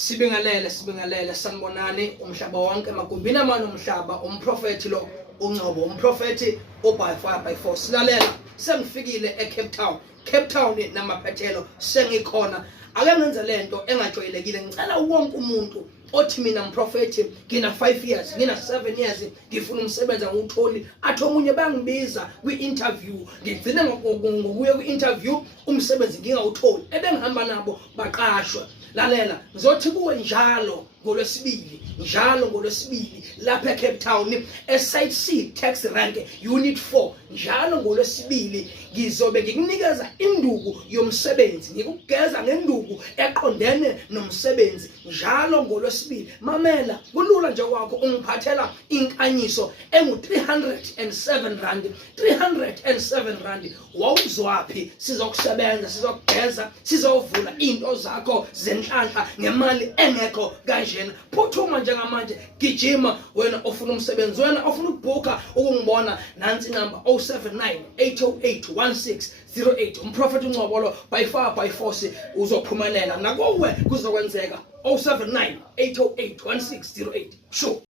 Sibingalele sanibonani umhlaba wonke magumbini amanye umhlaba umprofeti lo uNgcobo umprofeti by fire by force. Silalela sengifikile eCape Town namaphethelo sengikhona. Ake ngenze lento engajwayelekile, ngicela wonke umuntu othi mina umprofeti ngina 5 years ngina 7 years ngifuna umsebenzi ngawutholi, athi omunye bangibiza kwi-interview ngigcine ngokuya kwi-interview umsebenzi ngingawutholi, ebengihamba nabo baqashwa. Lalela ngizothi kuwe njalo ngolwesibili lapha eCape Town eSite C tax rank unit 4 njalo ngolwesibili ngizobe ngikunikeza induku yomsebenzi, ngikugeza ngenduku eqondene nomsebenzi njalo ngolwesibili. Mamela kulula nje kwakho ungiphathela inkanyiso engu307 rand. 307 rand wawuzwaphi? Sizokusebenza, sizokugeza, sizovula into zakho zenhlanhla ngemali engekho kanjena. Phuthuma njengamanje, gijima wena ofuna umsebenzi, wena ofuna ukubhuka ukungibona, nansi inamba 079 808 1608. Umprofeti uNgcobo lo by fire by force uzophumelela, nakuwe kuzokwenzeka. 079 808 1608. Sure.